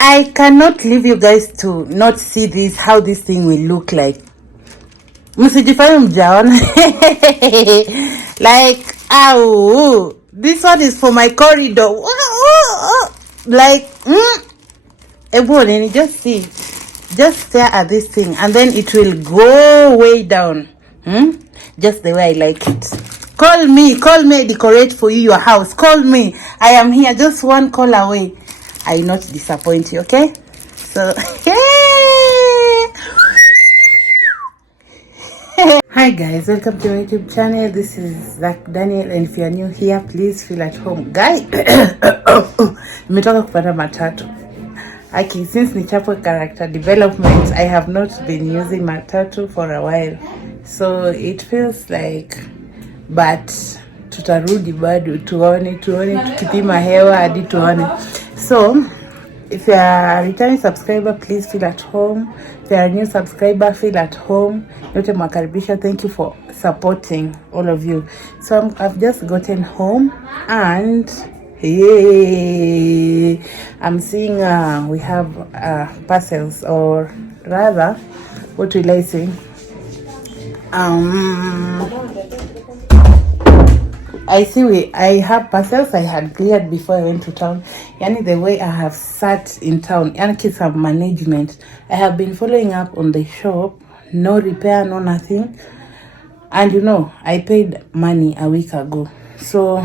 I cannot leave you guys to not see this, how this thing will look like. Msijifanye mjaona. Like, ow, this one is for my corridor. Like, everyone, just see. Just stare at this thing and then it will go way down. Just the way I like it. Call me, decorate for you your house. Call me. I am here, just one call away. I will not disappoint you, okay? So, hi guys, welcome to my YouTube channel. This is Zach Daniel, and if you are new here, please feel at home. Guys, nimetoka kupata matatu. Okay, since ni chapo character development, I have not been using matatu for a while. So it feels like, but tutarudi bado tuone tukipima hewa hadi tuone. So if you are a returning subscriber, please feel at home. If you are a new subscriber, feel at home. Yote mwakaribisha. Thank you for supporting, all of you. So I've just gotten home and hey, I'm seeing we have parcels, or rather, what will I say? I have parcels I had cleared before I went to town. Yani the way I have sat in town, yani kids have management. I have been following up on the shop, no repair, no nothing. And you know, I paid money a week ago. So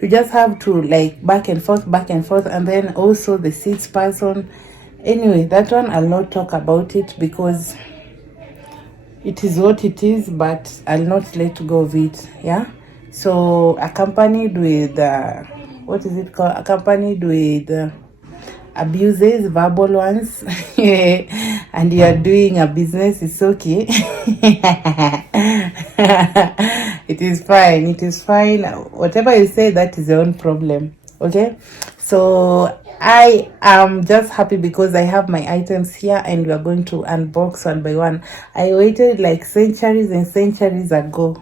you just have to like back and forth, and then also the seats person. Anyway, that one I'll not talk about it because it is what it is, but I'll not let go of it. Yeah. So accompanied with what is it called? Accompanied with abuses, verbal ones, and you are doing a business, it's okay. It is fine. It is fine. Whatever you say, that is your own problem. Okay. So I am just happy because I have my items here and we are going to unbox one by one. I waited like centuries and centuries ago.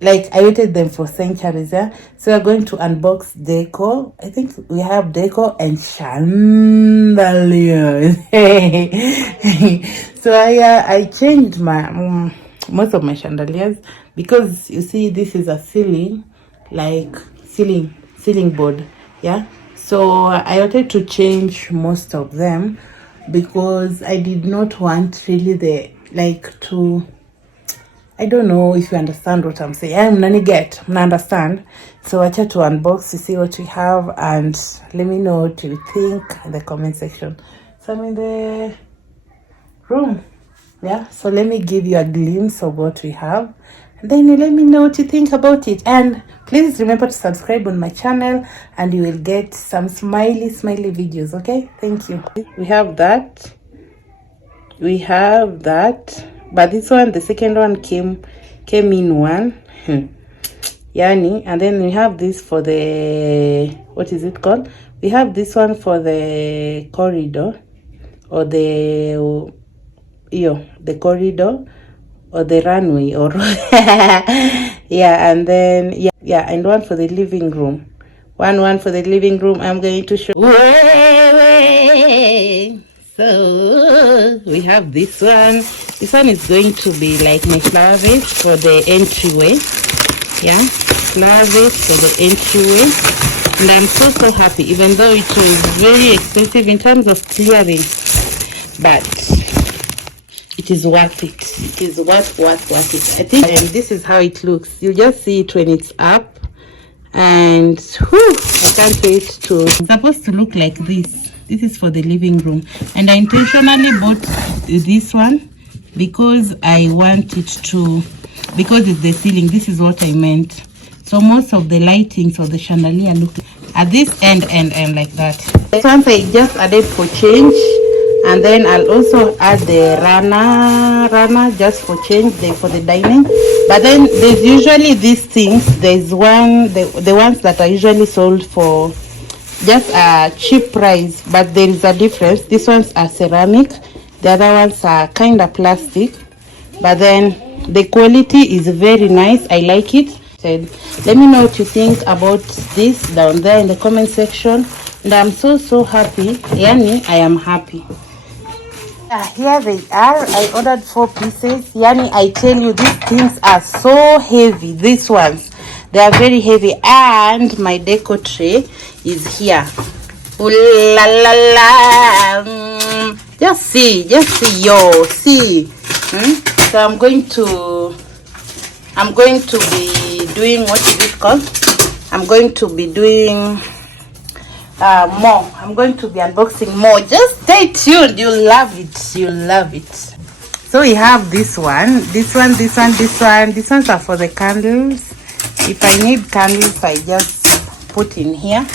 Like I waited them for centuries, yeah. So we're going to unbox Decor. I think we have Decor and Chandaliers. So I changed my most of my chandeliers because you see this is a ceiling, like ceiling board, yeah. So I wanted to change most of them because I did not want really the like to. I don't know if you understand what I'm saying. I'm gonna understand. So I try to unbox to see what we have and let me know what you think in the comment section. So I'm in the room. Yeah. So let me give you a glimpse of what we have. And then you let me know what you think about it. And please remember to subscribe on my channel and you will get some smiley videos. Okay? Thank you. We have that. But this one, the second one came in one. Yani, and then we have this for the, what is it called? We have this one for the corridor, or the corridor, or the runway, or yeah, and then yeah, and one for the living room. One for the living room. I'm going to show. So we have this one. This one is going to be like my flower vase for the entryway. Yeah, flower vase for the entryway. And I'm so happy, even though it was very expensive in terms of clearing, but it is worth it. It is worth it. I think, and this is how it looks. You just see it when it's up, and whew, I can't wait to. It's supposed to look like this. This is for the living room, and I intentionally bought this one because I want it to, because it's the ceiling. This is what I meant. So most of the lightings of the chandelier look at this end like that. This one I just added for change, and then I'll also add the runner just for change, for the dining. But then there's usually these things. There's one, the ones that are usually sold for just a cheap price, but there is a difference. These ones are ceramic, the other ones are kind of plastic, but then the quality is very nice. I like it. Let me know what you think about this down there in the comment section. and I'm so happy. Yani, I am happy. Here they are. I ordered 4 pieces. Yani, I tell you, these things are so heavy. These ones, they are very heavy. And my deco tray is here. Ooh la la la. Just see, yo, see. So I'm going to be doing, what is it called? I'm going to be doing more. I'm going to be unboxing more. Just stay tuned. You'll love it. So we have this one. These ones are for the candles. If I need candles, I just put in here.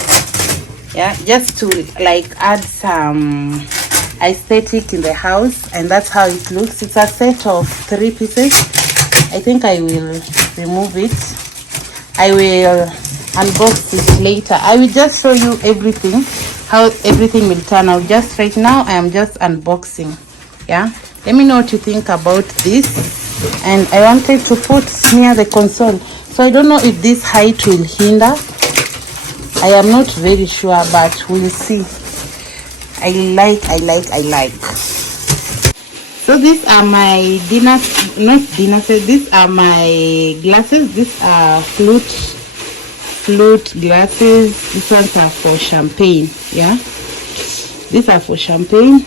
Yeah, just to like add some aesthetic in the house, and that's how it looks. It's a set of 3 pieces. I think I will remove it. I will unbox it later. I will just show you everything, how everything will turn out. Just right now I am just unboxing. Yeah, let me know what you think about this. And I wanted to put near the console, so I don't know if this height will hinder. I am not very sure, but we'll see. I like. So these are my these are my glasses. These are flute glasses. These ones are for champagne. Yeah, these are for champagne.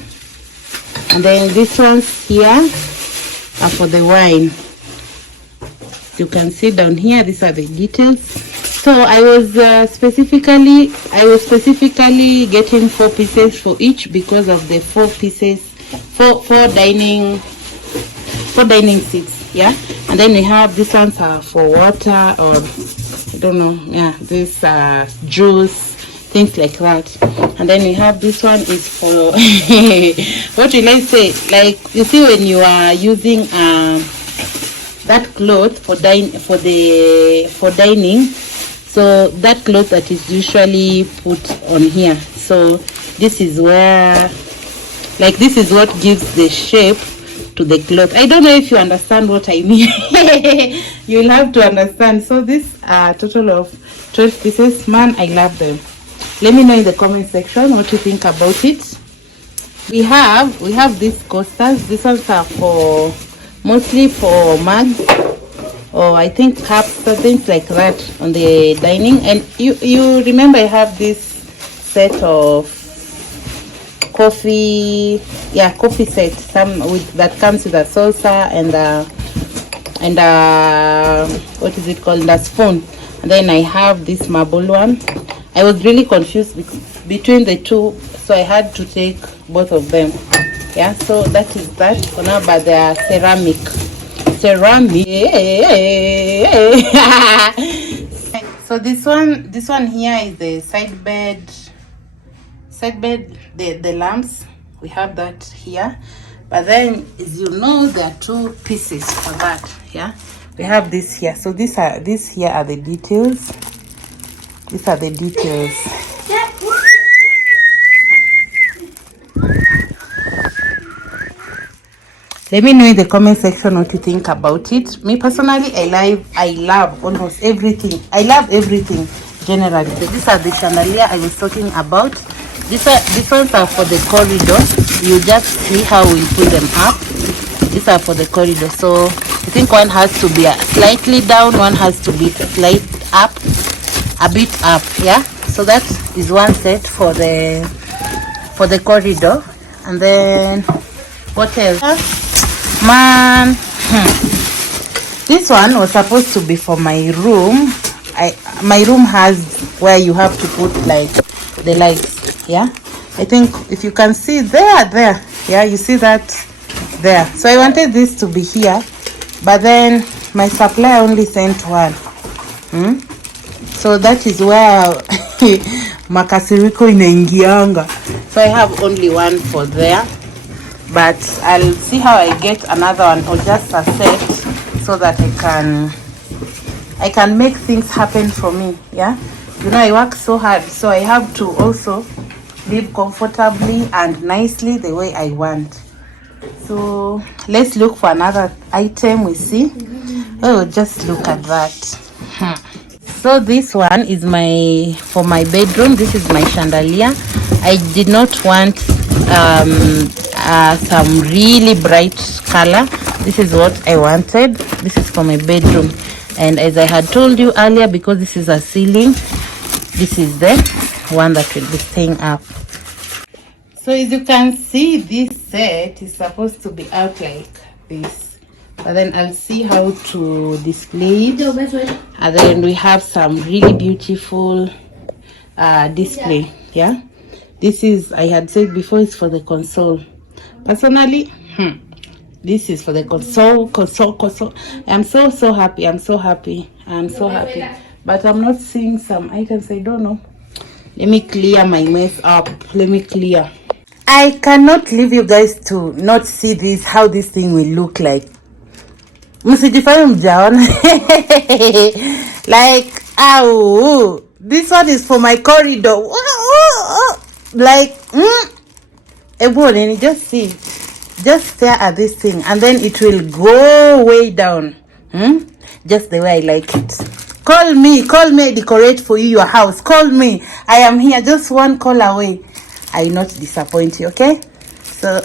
And then these ones here are for the wine. You can see down here, these are the details. So I was specifically getting 4 pieces for each because of the 4 pieces, four dining seats. Yeah, and then we have these ones are for water, or I don't know. Yeah, this juice, things like that. And then we have this one is for what will I say? Like, you see, when you are using that cloth for dining, so that cloth that is usually put on here. So this is where, like, this is what gives the shape to the cloth. I don't know if you understand what I mean. You'll have to understand. So this total of 12 pieces. Man, I love them. Let me know in the comment section what you think about it. We have these coasters. These ones are for mostly for mugs, or I think cups or things like that on the dining. And you remember I have this set of coffee set, some with that comes with a saucer and what is it called, a spoon. And then I have this marble one. I was really confused between the two, so I had to take both of them. Yeah, so that is that for now, but they are ceramic. So this one here is the side bed, the lamps. We have that here, but then, as you know, there are 2 pieces for that. Yeah, we have this here. So these here are the details. These are the details. Let me know in the comment section what you think about it. Me personally, I love almost everything. I love everything generally. So these are the chandelier I was talking about. These ones are for the corridor. You just see how we put them up. These are for the corridor. So I think one has to be slightly down, one has to be slight up, a bit up. Yeah. So that is one set for the corridor. And then what else? Man, this one was supposed to be for my room. My room has where you have to put like the lights. Yeah, I think if you can see there, yeah, you see that there. So I wanted this to be here, but then my supplier only sent one. So that is where makasiriko inaingianga. So I have only one for there. But I'll see how I get another one, or just a set, so that I can make things happen for me. Yeah, you know, I work so hard, so I have to also live comfortably and nicely the way I want. So let's look for another item we see. Oh, just look at that. So this one is for my bedroom. This is my chandelier. I did not want some really bright color. This is what I wanted. This is for my bedroom, and as I had told you earlier, because this is a ceiling, this is the one that will be staying up. So as you can see, this set is supposed to be out like this, but then I'll see how to display it. And then we have some really beautiful display. Yeah, this is, I had said before, it's for the console. Personally, this is for the console. I'm so happy. I'm so happy. But I'm not seeing some items. I don't know. Let me clear my mess up. Let me clear. I cannot leave you guys to not see this, how this thing will look like. Msijifanye mjaona. Like, ow, this one is for my corridor. Like, everyone, just see. Just stare at this thing, and then it will go way down. Just the way I like it. Call me, decorate for you your house. Call me. I am here, just one call away. I will not disappoint you, okay? So,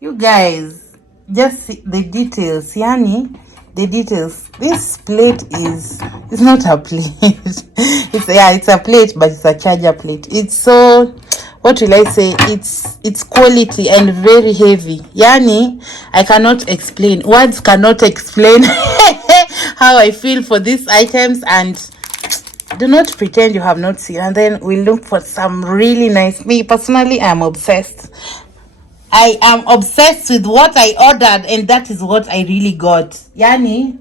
you guys, just see the details. Yani, the details. This plate is not a plate. It's a plate, but it's a charger plate. It's so, what will I say? It's quality and very heavy. Yani, I cannot explain. Words cannot explain how I feel for these items, and do not pretend you have not seen. And then we look for some really nice. Me personally, I'm obsessed. I am obsessed with what I ordered, and that is what I really got. Yani,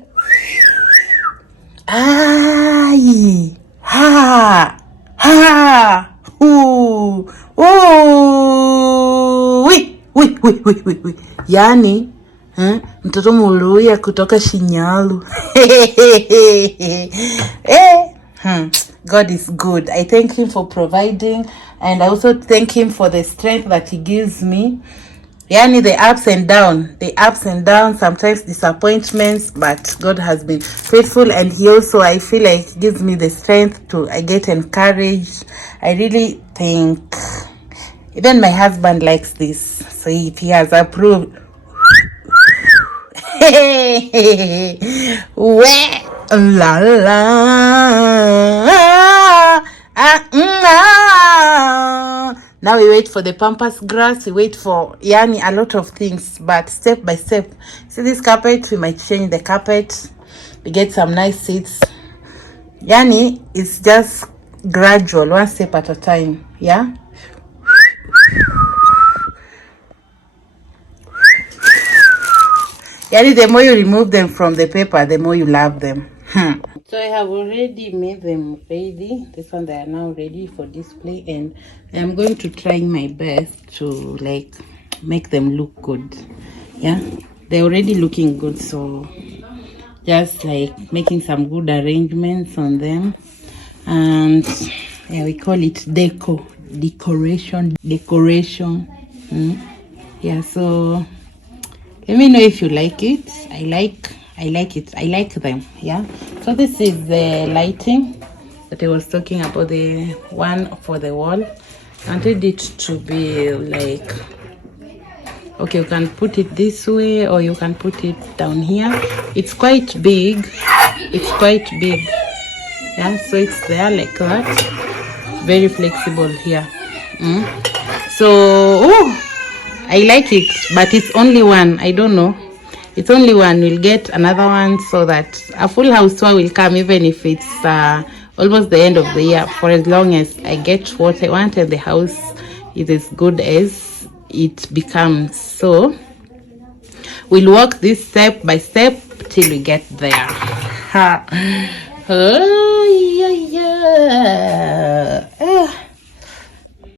ay, ha, ooh, wee. Yani, mtoto muluya kutoka Shinyalu. God is good. I thank him for providing, and I also thank him for the strength that he gives me. Yani, the ups and downs, sometimes disappointments, but God has been faithful, and he also, I feel like, gives me the strength to, I get encouraged. I really think even my husband likes this, so if he has approved, la la. Now we wait for the pampas grass. We wait for yani a lot of things, but step by step. See this carpet, we might change the carpet. We get some nice seats. Yani, it's just gradual, one step at a time. Yeah. Yani, the more you remove them from the paper, the more you love them. So I have already made them ready. This one, they are now ready for display, and I am going to try my best to like make them look good. Yeah, they're already looking good, so just like making some good arrangements on them. And yeah, we call it decoration. Yeah, so let me know if you like it. I like it. I like them. Yeah. So this is the lighting that I was talking about, the one for the wall. I wanted it to be like, okay, you can put it this way, or you can put it down here. It's quite big. Yeah, so it's there like that. Very flexible here. So I like it, but it's only one. I don't know. It's only one. We'll get another one so that a full house tour will come, even if it's almost the end of the year, for as long as I get what I want and the house is as good as it becomes. So we'll walk this step by step till we get there. Oh, yeah.